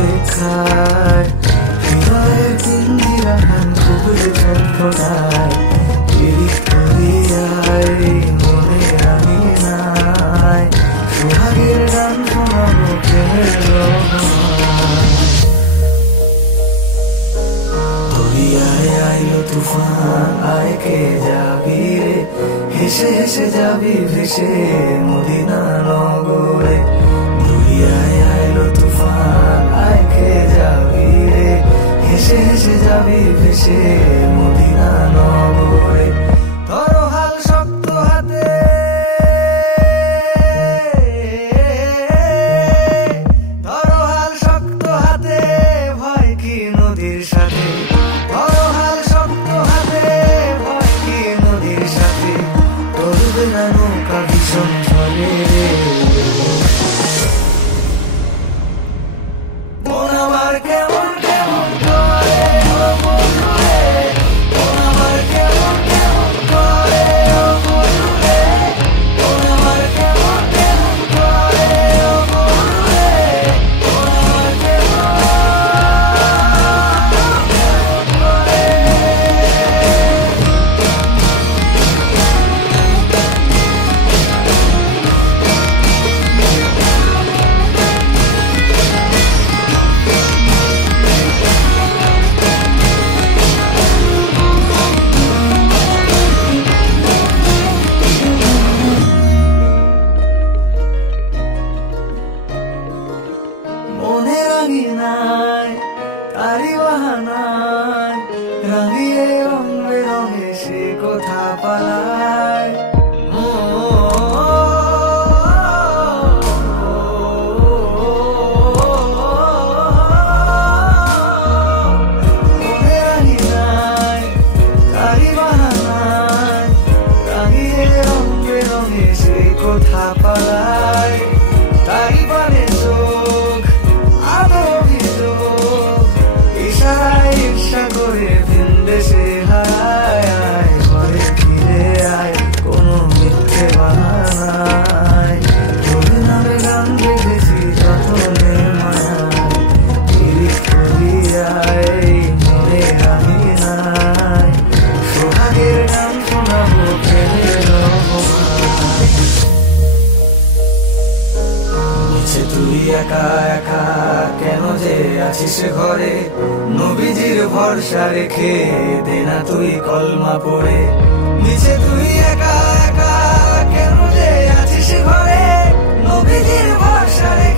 অপেক্ষায় হৃদয়ের পিঞ্জিরাখান খুবলে ছটফটায় পিরিত করিয়ায় মনে রাঙি নাই সোহাগের গান শোনাবো প্রেমের রহমায় দরিয়ায় আইলো তুফান আয় কে যাবি রে হেসে হেসে যাবি ভেসে মদিনা নগরে দরিয়ায় আইলো তুফান আয় কে যাবি রে হেসে হেসে যাবি ভেসে মদিনা নগরে তোর হাল শক্ত হাতে তোর হাল শক্ত হাতে ভয় কি নদীর সাথে তোর হাল শক্ত হাতে ভয় কি নদীর সাথে চলবে না নৌকা ভীষণ চলে রে মন আমার কেমন কেমন করে ও বন্ধু রে মন আমার কেমন কেমন করে ও বন্ধু রে মন আমার কেমন কেমন করে ও বন্ধু রে মন আমার কেমন করে মনে রাঙি নাই তারি বাহানায় রাঙিয়ে রং বেরঙে সে কথা পালায় মনে রাঙি নাই তারি বাহানায় রাঙিয়ে রং বেরঙে সে কথা পালায় তারি পানে চোখ আলো অভিযোগ ইশারায় ঈর্ষা করে ভিন দেশে হারায় ঘরে ফিরে আয় কোনো মিথ্যে বাহানায় তোর নামে গান গেয়েছি যতনে মায়ায় পিরিত করিয়ায় মনে রাঙি নাই সোহাগের গান শোনাবো প্রেমের রহমায় নিচে তুই একা একা কেন যে আছিস ঘরে নবীজির ভরসা রেখে দে না তুই কলমা পড়ে নিচে তুই একা একা কেন যে আছিস ঘরে নবীজির ভরসা রেখে